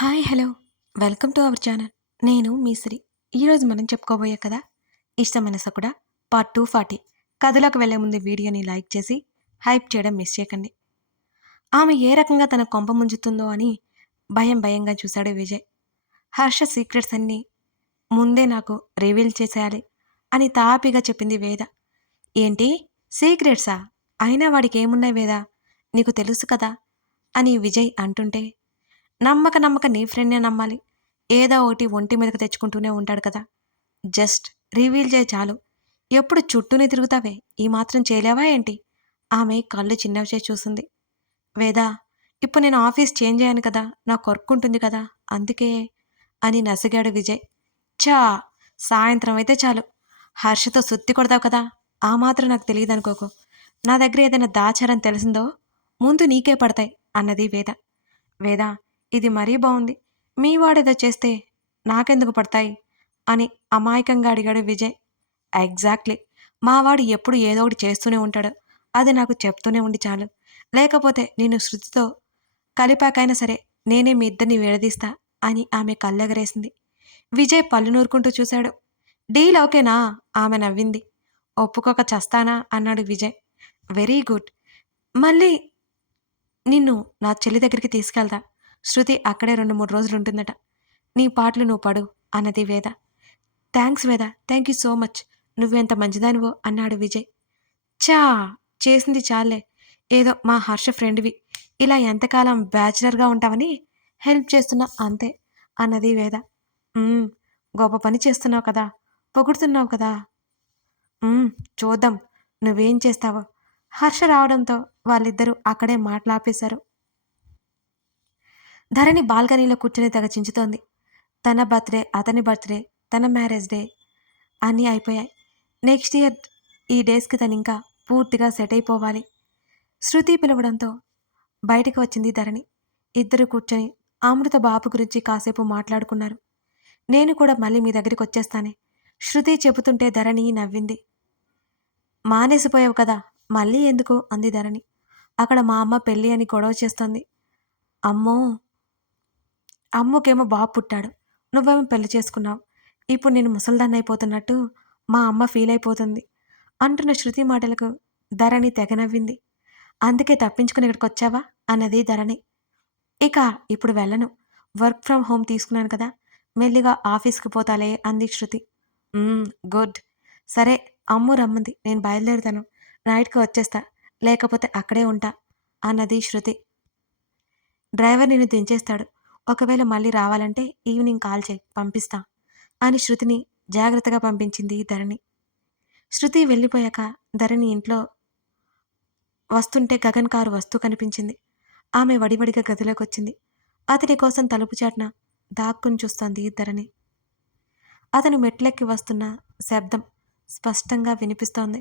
Hi hello welcome to our channel. నేను మీ శ్రీ. ఈరోజు మనం చెప్పుకోబోయే కథ ఇష్టమైన సకుడా పార్ట్ 240. కథలోకి వెళ్లే ముందు వీడియోని లైక్ చేసి హైప్ చేయడం మిస్ చేయకండి. ఆమె ఏ రకంగా తన కొంప ముంచుతుందో అని భయంగా చూశాడు విజయ్. హర్ష సీక్రెట్స్ అన్నీ ముందే నాకు రివీల్ చేసేయాలి అని తాపిగా చెప్పింది వేద. ఏంటి సీక్రెట్సా? అయినా వాడికి ఏమున్నాయి వేద, నీకు తెలుసు కదా అని విజయ్ అంటుంటే, నమ్మక నీ ఫ్రెండ్నే నమ్మాలి. ఏదో ఒకటి ఒంటి మీదకి తెచ్చుకుంటూనే ఉంటాడు కదా. జస్ట్ రివీల్ చేయి చాలు. ఎప్పుడు చుట్టూనే తిరుగుతావే, ఈ మాత్రం చేయలేవా ఏంటి? ఆమె కళ్ళు చిన్నవి చేసి చూసింది. వేదా, ఇప్పుడు నేను ఆఫీస్ చేంజ్ అయ్యాను కదా, నాకు వర్క్ ఉంటుంది కదా, అందుకే అని నసిగాడు విజయ్. చా, సాయంత్రం అయితే చాలు హర్షతో సుత్తి కొడతావు కదా, ఆ మాత్రం నాకు తెలియదనుకోకు. నా దగ్గర ఏదైనా దాచారని తెలిసిందో ముందు నీకే పడతాయి అన్నది వేద. వేద, ఇది మరీ బాగుంది. మీ వాడేదో చేస్తే నాకెందుకు పడతాయి అని అమాయకంగా అడిగాడు విజయ్. ఎగ్జాక్ట్లీ, మావాడు ఎప్పుడు ఏదో ఒకటి చేస్తూనే ఉంటాడు. అది నాకు చెప్తూనే ఉండి చాలు. లేకపోతే నేను శృతితో కలిపాకైనా సరే నేనే మీ ఇద్దరిని విడదీస్తా అని ఆమె కళ్ళెగరేసింది. విజయ్ పళ్ళు నూరుకుంటూ చూశాడు. డీల్ ఓకేనా? ఆమె నవ్వింది. ఒప్పుకోక చస్తానా అన్నాడు విజయ్. Very good. మళ్ళీ నిన్ను నా చెల్లి దగ్గరికి తీసుకెళ్తా. శృతి అక్కడే 2-3 రోజులుంటుందట. నీ పాటలు నువ్వు పడు అన్నది వేద. థ్యాంక్స్ వేద, థ్యాంక్ యూ సో మచ్. నువ్వెంత మంచిదానివో అన్నాడు విజయ్. చా, చేసింది చాలే. ఏదో మా హర్ష ఫ్రెండ్వి, ఇలా ఎంతకాలం బ్యాచిలర్గా ఉంటావని హెల్ప్ చేస్తున్నా అంతే అన్నది వేద. "ఉమ్, గొప్ప పని చేస్తున్నావు కదా, పొగుడుతున్నావు కదా. ఉమ్, చూద్దాం నువ్వేం చేస్తావో." హర్ష రావడంతో వాళ్ళిద్దరూ అక్కడే మాట్లాపేశారు. ధరణి బాల్కనీలో కూర్చొని తెగ చించుతోంది. తన బర్త్‌డే, అతని బర్త్‌డే, తన మ్యారేజ్ డే అన్నీ అయిపోయాయి. నెక్స్ట్ ఇయర్ ఈ డేస్‌కి తనింకా పూర్తిగా సెట్ అయిపోవాలి. శృతి పిలవడంతో బయటికి వచ్చింది ధరణి. ఇద్దరు కూర్చొని అమృత బాబు గురించి కాసేపు మాట్లాడుకున్నారు. నేను కూడా మళ్ళీ మీ దగ్గరికొచ్చేస్తానే, శృతి చెబుతుంటే ధరణి నవ్వింది. మానేసిపోయావు కదా, మళ్ళీ ఎందుకు అంది ధరణి. అక్కడ మా అమ్మ పెళ్ళి అని గొడవ చేస్తోంది. అమ్మో, అమ్ముకేమో బాబు పుట్టాడు, నువ్వేమో పెళ్లి చేసుకున్నావు. ఇప్పుడు నేను ముసల్దాన్ని అయిపోతున్నట్టు మా అమ్మ ఫీల్ అయిపోతుంది అంటున్న శృతి మాటలకు ధరణి తెగ నవ్వింది. అందుకే తప్పించుకుని ఇక్కడికి వచ్చావా అన్నది ధరణి. ఇక ఇప్పుడు వెళ్ళను, వర్క్ ఫ్రమ్ హోమ్ తీసుకున్నాను కదా, మెల్లిగా ఆఫీస్కి పోతాలే అంది శృతి. గుడ్. సరే, అమ్ము రమ్మంది, నేను బయలుదేరుతాను. నైట్కి వచ్చేస్తా, లేకపోతే అక్కడే ఉంటా అన్నది శృతి. డ్రైవర్ నిన్ను దించేస్తాడు. ఒకవేళ మళ్ళీ రావాలంటే ఈవినింగ్ కాల్ చేయి, పంపిస్తా అని శృతిని జాగ్రత్తగా పంపించింది ధరణి. శృతి వెళ్ళిపోయాక ధరణి ఇంట్లో వస్తుంటే గగన్ కారు వస్తూ కనిపించింది. ఆమె వడివడిగా గదిలోకొచ్చింది. అతని కోసం తలుపు చాటున దాక్కుని చూస్తోంది ధరణి. అతను మెట్లెక్కి వస్తున్న శబ్దం స్పష్టంగా వినిపిస్తోంది.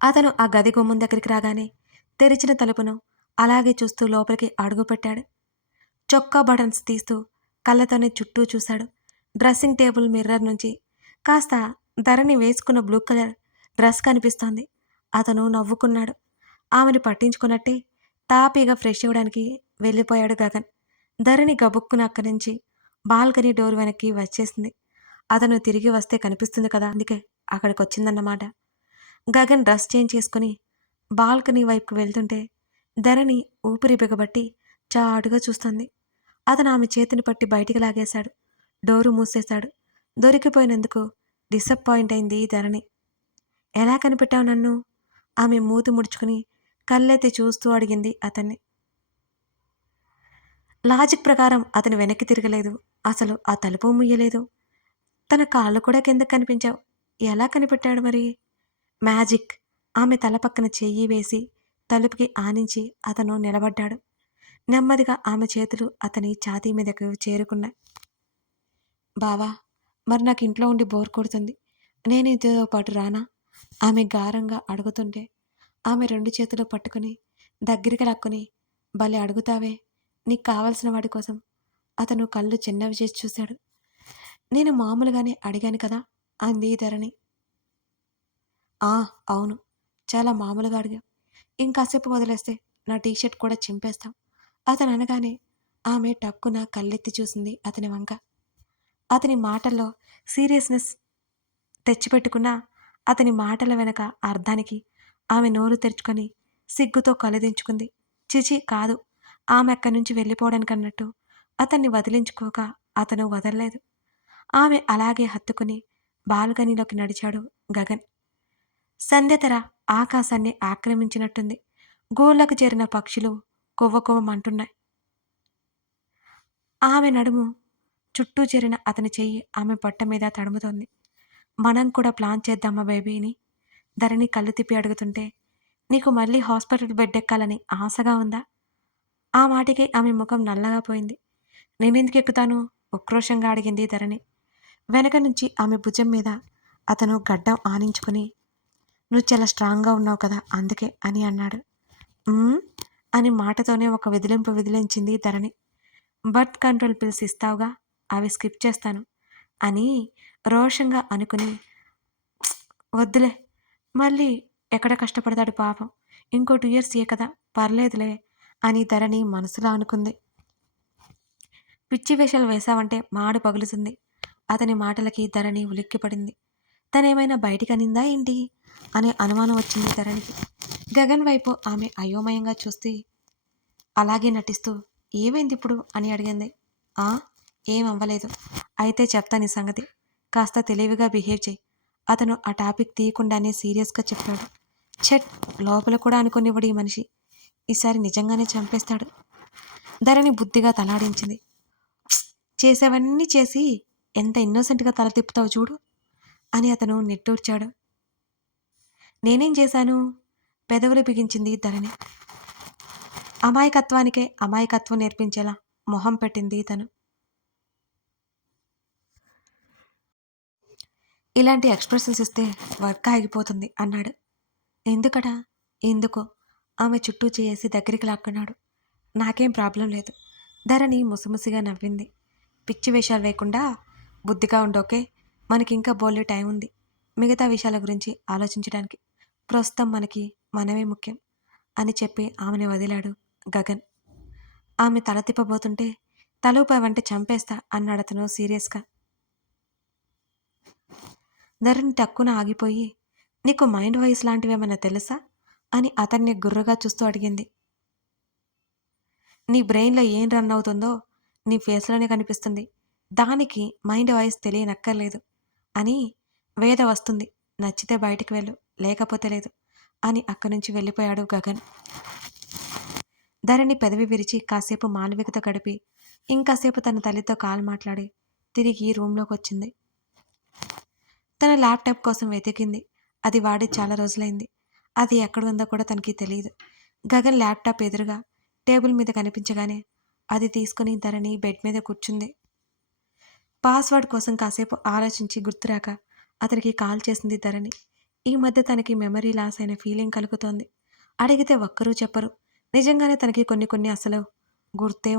అతను ఆ గది గుమ్మం దగ్గరికి రాగానే తెరిచిన తలుపును అలాగే చూస్తూ లోపలికి అడుగుపెట్టాడు. చొక్కా బటన్స్ తీస్తూ కళ్ళతోనే చుట్టూ చూశాడు. డ్రెస్సింగ్ టేబుల్ మిర్రర్ నుంచి కాస్త ధరణి వేసుకున్న బ్లూ కలర్ డ్రెస్ కనిపిస్తోంది. అతను నవ్వుకున్నాడు. ఆమెను పట్టించుకున్నట్టే తాపీగా ఫ్రెష్ అవ్వడానికి వెళ్ళిపోయాడు గగన్. ధరణి గబుక్కున అక్కడి నుంచి బాల్కనీ డోర్ వెనక్కి వచ్చేసింది. అతను తిరిగి వస్తే కనిపిస్తుంది కదా, అందుకే అక్కడికొచ్చిందన్నమాట. గగన్ డ్రెస్ చేంజ్ చేసుకుని బాల్కనీ వైపుకు వెళ్తుంటే ధరణి ఊపిరి బిగబట్టి చాటుగా చూస్తుంది. అతను ఆమె చేతిని పట్టి బయటికి లాగేశాడు. డోరు మూసేశాడు. దొరికిపోయినందుకు డిసప్పాయింట్ అయింది ధరణి. ఎలా కనిపెట్టావు నన్ను? ఆమె మూతి ముడుచుకుని కళ్ళెత్తి చూస్తూ అడిగింది అతన్ని. లాజిక్ ప్రకారం అతను వెనక్కి తిరగలేదు. అసలు ఆ తలుపు ముయ్యలేదు. తన కాళ్ళు కూడా కిందకు కనిపించావు. ఎలా కనిపెట్టాడు మరి? మ్యాజిక్. ఆమె తల పక్కన చెయ్యి వేసి తలుపుకి ఆనించి అతను నిలబడ్డాడు. నెమ్మదిగా ఆమె చేతులు అతని ఛాతీ మీదకు చేరుకున్నాయి. బావా, మరి నాకు ఇంట్లో ఉండి బోర్ కొడుతుంది, నేను ఇతనితో పాటు రానా? ఆమె గారంగా అడుగుతుంటే ఆమె 2 చేతులు పట్టుకుని దగ్గరికి లాక్కుని, భలే అడుగుతావే, నీకు కావలసిన వాడి కోసం. అతను కళ్ళు చిన్నవి చేసి చూశాడు. నేను మామూలుగానే అడిగాను కదా అంది ధరణి. ఆ, అవును, చాలా మామూలుగా అడిగావు. ఇంకాసేపు వదిలేస్తే నా టీషర్ట్ కూడా చింపేస్తాం అతను అనగానే ఆమె టక్కున కళ్ళెత్తి చూసింది అతని వంక. అతని మాటల్లో సీరియస్‌నెస్ తెచ్చిపెట్టుకున్న అతని మాటల వెనక అర్థానికి ఆమె నోరు తెరుచుకొని సిగ్గుతో కళ్ళుదించుకుంది. ఛీఛీ కాదు. ఆమె అక్కడి నుంచి వెళ్ళిపోవడానికన్నట్టు అతన్ని వదిలించుకోక అతను వదల్లేదు. ఆమె అలాగే హత్తుకుని బాల్కనీలోకి నడిచాడు గగన్. సంధ్యతెర ఆకాశాన్ని ఆక్రమించినట్టుంది. గూళ్ళకు చేరిన పక్షులు కొవ్వకొవ్వమంటున్నాయి. ఆమె నడుము చుట్టూ చేరిన అతని చెయ్యి ఆమె పొట్ట మీద తడుముతోంది. మనం కూడా ప్లాన్ చేద్దామా బేబీని? ధరణి కళ్ళు తిప్పి అడుగుతుంటే, నీకు మళ్ళీ హాస్పిటల్ బెడ్డెక్కాలని ఆశగా ఉందా? ఆ మాటకి ఆమె ముఖం నల్లగా పోయింది. నేనెందుకు ఎక్కుతాను? ఉక్రోషంగా అడిగింది ధరణి. వెనక నుంచి ఆమె భుజం మీద అతను గడ్డం ఆనించుకుని, నువ్వు చాలా స్ట్రాంగ్గా ఉన్నావు కదా అందుకే అని అన్నాడు. "ఉమ్" అని మాటతోనే ఒక విదిలింపు విదిలించింది ధరణి. బర్త్ కంట్రోల్ పిల్స్ ఇస్తావుగా, అవి స్కిప్ చేస్తాను అని రోషంగా అనుకుని, వద్దులే, మళ్ళీ ఎక్కడ కష్టపడతాడు పాపం, ఇంకో 2 ఇయర్స్ కదా, పర్లేదులే అని ధరణి మనసులో అనుకుంది. పిచ్చి వేషాలు వేశావంటే మాడు పగులుతుంది. అతని మాటలకి ధరణి ఉలిక్కిపడింది. తనేమైనా బయటికనిందా ఏంటి అనే అనుమానం వచ్చింది ధరణికి. గగన్ వైపు ఆమె అయోమయంగా చూస్తూ అలాగే నటిస్తూ, ఏమైంది ఇప్పుడు అని అడిగింది. ఆ ఏం అవ్వలేదు. అయితే చెప్తా నీ సంగతి. కాస్త తెలివిగా బిహేవ్ చేయి. అతను ఆ టాపిక్ తీయకుండానే సీరియస్గా చెప్పాడు. ఛట్, లోపల కూడా అనుకునివ్వడు ఈ మనిషి. ఈసారి నిజంగానే చంపేస్తాడు. ధరణి బుద్ధిగా తలాడించింది. చేసేవన్నీ చేసి ఎంత ఇన్నోసెంట్గా తల తిప్పుతావు చూడు అని అతను నిట్టూర్చాడు. నేనేం చేశాను? పెదవులు బిగించింది ధరణి. అమాయకత్వానికే అమాయకత్వం నేర్పించేలా మొహం పెట్టింది తను. ఇలాంటి ఎక్స్ప్రెషన్స్ ఇస్తే వర్క్ ఆగిపోతుంది అన్నాడు. ఎందుకట? ఎందుకో ఆమె చుట్టూ చేసి దగ్గరికి లాక్కున్నాడు. నాకేం ప్రాబ్లం లేదు. ధరణి ముసిముసిగా నవ్వింది. పిచ్చి వేషాలు వేయకుండా బుద్ధిగా ఉండోకే. మనకింకా బోల్డ్ టైం ఉంది మిగతా విషయాల గురించి ఆలోచించడానికి. ప్రస్తుతం మనకి మనమే ముఖ్యం అని చెప్పి ఆమెను వదిలాడు గగన్. ఆమె తల తిప్పబోతుంటే, తలూపావంటే చంపేస్తా అన్నాడతను సీరియస్గా. ధరణి టక్కున ఆగిపోయి, నీకు మైండ్ వాయిస్ లాంటివేమన్నా తెలుసా అని అతన్ని గుర్రుగా చూస్తూ అడిగింది. నీ బ్రెయిన్లో ఏం రన్ అవుతుందో నీ ఫేస్లోనే కనిపిస్తుంది. దానికి మైండ్ వాయిస్ తెలియనక్కర్లేదు అని. వేద వస్తుంది, నచ్చితే బయటికి వెళ్ళు, లేకపోతే లేదు అని అక్కడి నుంచి వెళ్ళిపోయాడు గగన్. ధరణి పెదవి విరిచి కాసేపు మాలవికతో గడిపి ఇంకాసేపు తన తల్లితో కాల్ మాట్లాడి తిరిగి రూంలోకి వచ్చింది. తన ల్యాప్టాప్ కోసం వెతికింది. అది వాడి చాలా రోజులైంది. అది ఎక్కడ ఉందో కూడా తనకి తెలియదు. గగన్ ల్యాప్టాప్ ఎదురుగా టేబుల్ మీద కనిపించగానే అది తీసుకుని ధరణి బెడ్ మీద కూర్చుంది. పాస్వర్డ్ కోసం కాసేపు ఆలోచించి గుర్తురాక అతనికి కాల్ చేసింది ధరణి. ఈ మధ్య తనకి మెమరీ లాస్ అయిన ఫీలింగ్ కలుగుతోంది. అడిగితే ఒక్కరూ చెప్పరు. నిజంగానే తనకి కొన్ని కొన్ని అసలు గుర్తే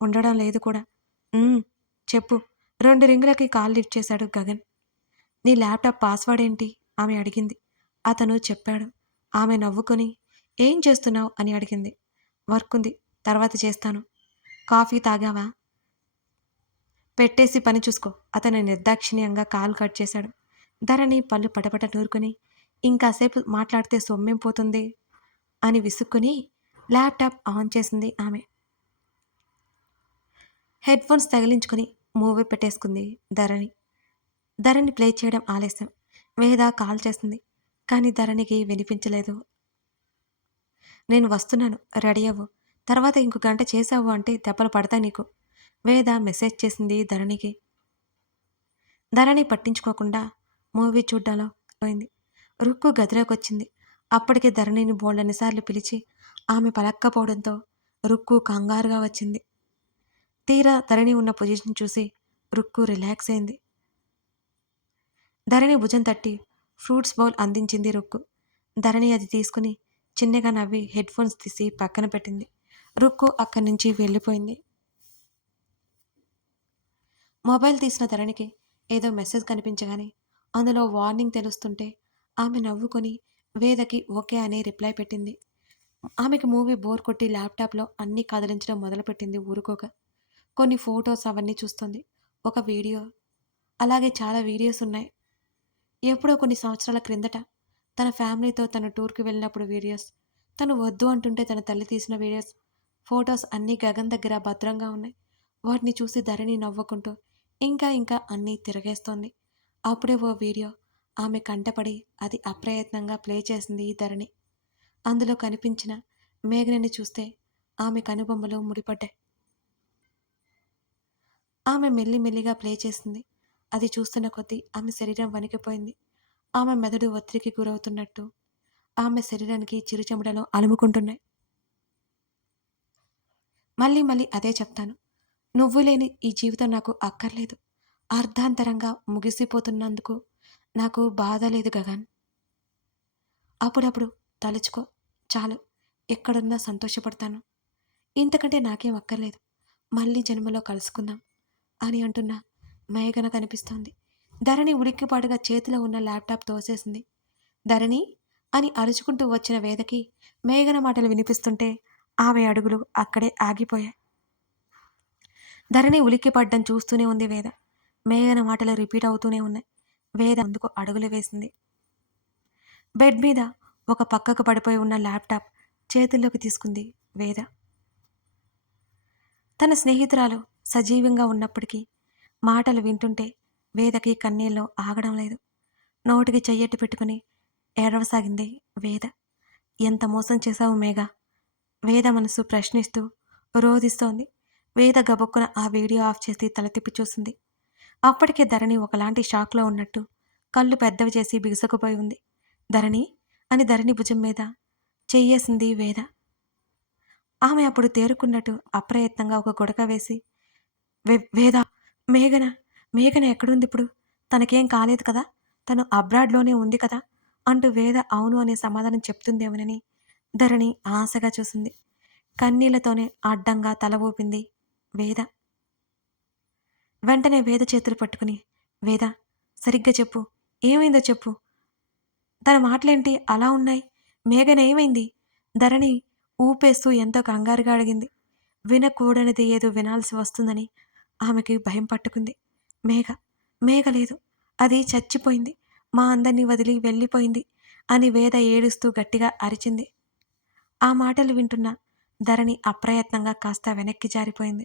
ఉండడం లేదు కూడా. చెప్పు. 2 రింగులకి కాల్ లిఫ్ట్ చేశాడు గగన్. నీ ల్యాప్టాప్ పాస్వర్డ్ ఏంటి ఆమె అడిగింది. అతను చెప్పాడు. ఆమె నవ్వుకొని, ఏం చేస్తున్నావు అని అడిగింది. వర్క్ ఉంది, తర్వాత చేస్తాను. కాఫీ తాగావా? పెట్టేసి పని చూసుకో. అతను నిర్దాక్షిణ్యంగా కాల్ కట్ చేశాడు. ధరణి పళ్ళు పటపట నూరుకుని, ఇంకాసేపు మాట్లాడితే సొమ్మేం పోతుంది అని విసుక్కుని ల్యాప్టాప్ ఆన్ చేసింది ఆమె. హెడ్ ఫోన్స్ తగిలించుకుని మూవీ పెట్టేసుకుంది ధరణి. ధరణి ప్లే చేయడం ఆలస్యం. వేద కాల్ చేసింది. కానీ ధరణికి వినిపించలేదు. నేను వస్తున్నాను, రెడీ అవ్వు. తర్వాత ఇంకో గంట చేశావు అంటే దెబ్బలు పడతాయి నీకు. వేద మెసేజ్ చేసింది ధరణికి. ధరణి పట్టించుకోకుండా మూవీ చూడ్డంలో పోయింది. రుక్కు గదిలోకి వచ్చింది. అప్పటికే ధరణిని బోల్డన్నిసార్లు పిలిచి ఆమె పలక్కపోవడంతో రుక్కు కంగారుగా వచ్చింది. తీరా ధరణి ఉన్న పొజిషన్ చూసి రుక్కు రిలాక్స్ అయింది. ధరణి భుజం తట్టి ఫ్రూట్స్ బౌల్ అందించింది రుక్కు. ధరణి అది తీసుకుని చిన్నగా నవ్వి హెడ్ ఫోన్స్ తీసి పక్కన పెట్టింది. రుక్కు అక్కడి నుంచి వెళ్ళిపోయింది. మొబైల్ తీసిన ధరణికి ఏదో మెసేజ్ కనిపించగానే అందులో వార్నింగ్ తెలుస్తుంటే ఆమె నవ్వుకొని వేదకి ఓకే అని రిప్లై పెట్టింది. ఆమెకి మూవీ బోర్ కొట్టి ల్యాప్‌టాప్‌లో అన్నీ కదిలించడం మొదలుపెట్టింది ఊరుకోక. కొన్ని ఫోటోస్ అవన్నీ చూస్తుంది. ఒక వీడియో, అలాగే చాలా వీడియోస్ ఉన్నాయి. ఎప్పుడో కొన్ని సంవత్సరాల క్రిందట తన ఫ్యామిలీతో తను టూర్‌కి వెళ్ళినప్పుడు వీడియోస్, తను వద్దు అంటుంటే తన తల్లి తీసిన వీడియోస్, ఫోటోస్ అన్నీ గగన్ దగ్గర భద్రంగా ఉన్నాయి. వాటిని చూసి ధరణి నవ్వుకుంటూ ఇంకా అన్నీ తిరగేస్తోంది. అప్పుడే ఓ వీడియో ఆమె కంటపడి అది అప్రయత్నంగా ప్లే చేసింది ఈ ధరణి. అందులో కనిపించిన మేఘనని చూస్తే ఆమె కనుబొమ్మలు ముడిపడ్డాయి. ఆమె మెల్లిమెల్లిగా ప్లే చేసింది. అది చూస్తున్న కొద్దీ ఆమె శరీరం వణికిపోయింది. ఆమె మెదడు ఒత్తిడికి గురవుతున్నట్టు ఆమె శరీరానికి చిరుచెమటలు అలుముకుంటున్నాయి. మళ్ళీ అదే చెప్తాను. నువ్వు లేని ఈ జీవితం నాకు అక్కర్లేదు. అర్ధాంతరంగా ముగిసిపోతున్నందుకు నాకు బాధ లేదు గగన్. అప్పుడప్పుడు తలుచుకో. చాలు. ఎక్కడున్నా సంతోషపడతాను. ఇంతకంటే నాకేం అక్కర్లేదు. మళ్ళీ జన్మలో కలుసుకుందాం అని అంటున్న మేఘన కనిపిస్తోంది. ధరణి ఉలిక్కిపాటుగా చేతిలో ఉన్న ల్యాప్టాప్ తోసేసింది. ధరణి అని అరుచుకుంటూ వచ్చిన వేదకి మేఘన మాటలు వినిపిస్తుంటే ఆమె అడుగులు అక్కడే ఆగిపోయాయి. ధరణి ఉలిక్కిపడ్డం చూస్తూనే ఉంది వేద. మేఘన మాటలు రిపీట్ అవుతూనే ఉన్నాయి. వేద అందుకు అడుగులు వేసింది. బెడ్ మీద ఒక పక్కకు పడిపోయి ఉన్న ల్యాప్టాప్ చేతుల్లోకి తీసుకుంది వేద. తన స్నేహితురాలు సజీవంగా ఉన్నప్పటికీ మాటలు వింటుంటే వేదకి కన్నీళ్ళు ఆగడం లేదు. నోటికి చెయ్యెట్టి పెట్టుకుని ఏడవసాగింది వేద. ఎంత మోసం చేశావు మేఘ? వేద మనసు ప్రశ్నిస్తూ రోధిస్తోంది. వేద గబుక్కున ఆ వీడియో ఆఫ్ చేసి తల తిప్పి చూసింది. అప్పటికే ధరణి ఒకలాంటి షాక్లో ఉన్నట్టు కళ్ళు పెద్దవి చేసి బిగుసుకుపోయి ఉంది. ధరణి అని ధరణి భుజం మీద చెయ్యేసింది వేద. ఆమె అప్పుడు తేరుకున్నట్టు అప్రయత్నంగా ఒక గుడక వేసి వేద, మేఘన మేఘన ఎక్కడుందిప్పుడు? తనకేం కాలేదు కదా? తను అబ్రాడ్‌లోనే ఉంది కదా? అంటూ వేద అవును అనే సమాధానం చెప్తుందేమోనని ధరణి ఆశగా చూసింది. కన్నీళ్లతోనే అడ్డంగా తల ఊపింది వేద. వెంటనే వేద చేతులు పట్టుకుని, వేద సరిగ్గా చెప్పు. ఏమైందో చెప్పు. తన మాటలేంటి అలా ఉన్నాయి? మేఘన ఏమైంది? ధరణి ఊపేస్తూ ఎంతో కంగారుగా అడిగింది. వినకూడనిది ఏదో వినాల్సి వస్తుందని ఆమెకి భయం పట్టుకుంది. మేఘ మేఘ లేదు. అది చచ్చిపోయింది. మా అందరినీ వదిలి వెళ్ళిపోయింది అని వేద ఏడుస్తూ గట్టిగా అరిచింది. ఆ మాటలు వింటున్న ధరణి అప్రయత్నంగా కాస్త వెనక్కి జారిపోయింది.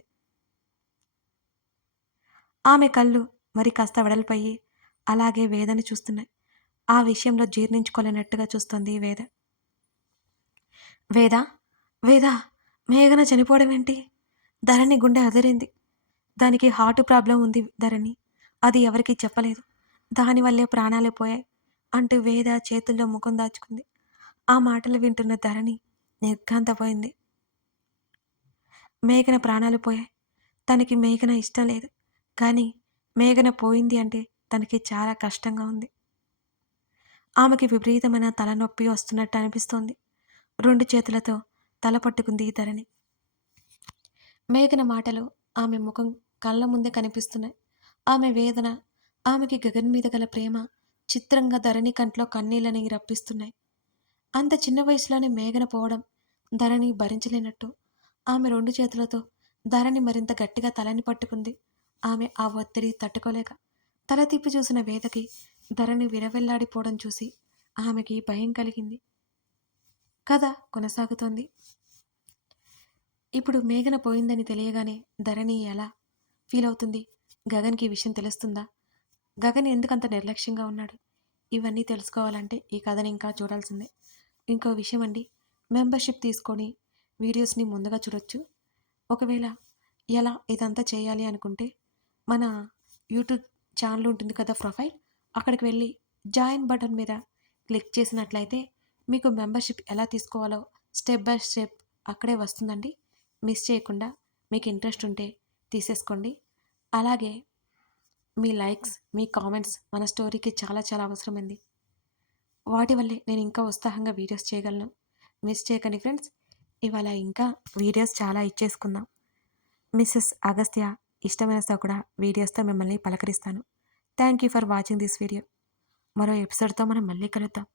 ఆమె కళ్ళు మరి కాస్త వెడల్పయ్యి అలాగే వేదని చూస్తున్నాయి. ఆ విషయంలో జీర్ణించుకోలేనట్టుగా చూస్తోంది వేద. వేద వేద మేఘన చనిపోవడం ఏంటి? ధరణి గుండె అదిరింది. దానికి హార్ట్ ప్రాబ్లం ఉంది ధరణి. అది ఎవరికీ చెప్పలేదు. దానివల్లే ప్రాణాలు పోయాయి అంటూ వేద చేతుల్లో ముఖం దాచుకుంది. ఆ మాటలు వింటున్న ధరణి నిర్ఘాంతపోయింది. మేఘన ప్రాణాలు పోయాయి. తనకి మేఘన ఇష్టం లేదు. కానీ మేఘన పోయింది అంటే తనకి చాలా కష్టంగా ఉంది. ఆమెకి విపరీతమైన తలనొప్పి వస్తున్నట్టు అనిపిస్తోంది. 2 చేతులతో తల పట్టుకుంది ధరణి. మేఘన మాటలు ఆమె ముఖం కళ్ళ ముందే కనిపిస్తున్నాయి. ఆమె వేదన, ఆమెకి గగన్ మీద గల ప్రేమ చిత్రంగా ధరణి కంట్లో కన్నీళ్ళని రప్పిస్తున్నాయి. అంత చిన్న వయసులోనే మేఘన పోవడం ధరణి భరించలేనట్టు ఆమె 2 చేతులతో ధరణి మరింత గట్టిగా తలని పట్టుకుంది. ఆమె ఆ ఒత్తిడి తట్టుకోలేక తల తిప్పి చూసిన వేదకి ధరణి విరవెల్లాడిపోవడం చూసి ఆమెకి భయం కలిగింది. కథ కొనసాగుతోంది. ఇప్పుడు మేఘన పోయిందని తెలియగానే ధరణి ఎలా ఫీల్ అవుతుంది? గగన్‌కి ఈ విషయం తెలుస్తుందా? గగన్ ఎందుకంత నిర్లక్ష్యంగా ఉన్నాడు? ఇవన్నీ తెలుసుకోవాలంటే ఈ కథని ఇంకా చూడాల్సిందే. ఇంకో విషయం అండి, మెంబర్‌షిప్ తీసుకొని వీడియోస్‌ని ముందుగా చూడొచ్చు. ఒకవేళ ఎలా ఇదంతా చేయాలి అనుకుంటే మన యూట్యూబ్ ఛానల్ ఉంటుంది కదా ప్రొఫైల్, అక్కడికి వెళ్ళి జాయిన్ బటన్ మీద క్లిక్ చేసినట్లయితే మీకు మెంబర్‌షిప్ ఎలా తీసుకోవాలో స్టెప్ బై స్టెప్ అక్కడే వస్తుందండి. మిస్ చేయకుండా మీకు ఇంట్రెస్ట్ ఉంటే తీసేసుకోండి. అలాగే మీ లైక్స్, మీ కామెంట్స్ మన స్టోరీకి చాలా అవసరమండి. వాటి వల్లే నేను ఇంకా ఉత్సాహంగా వీడియోస్ చేయగలను. మిస్ చేయకండి ఫ్రెండ్స్. ఇవాళ ఇంకా వీడియోస్ చాలా ఇచ్చేసుకుందాం. మిసెస్ అగస్త్య ఇష్టమైన కూడా వీడియోస్తో మిమ్మల్ని పలకరిస్తాను. Thank you for watching this video. మరో ఎపిసోడ్తో మనం మళ్ళీ కలుద్దాం.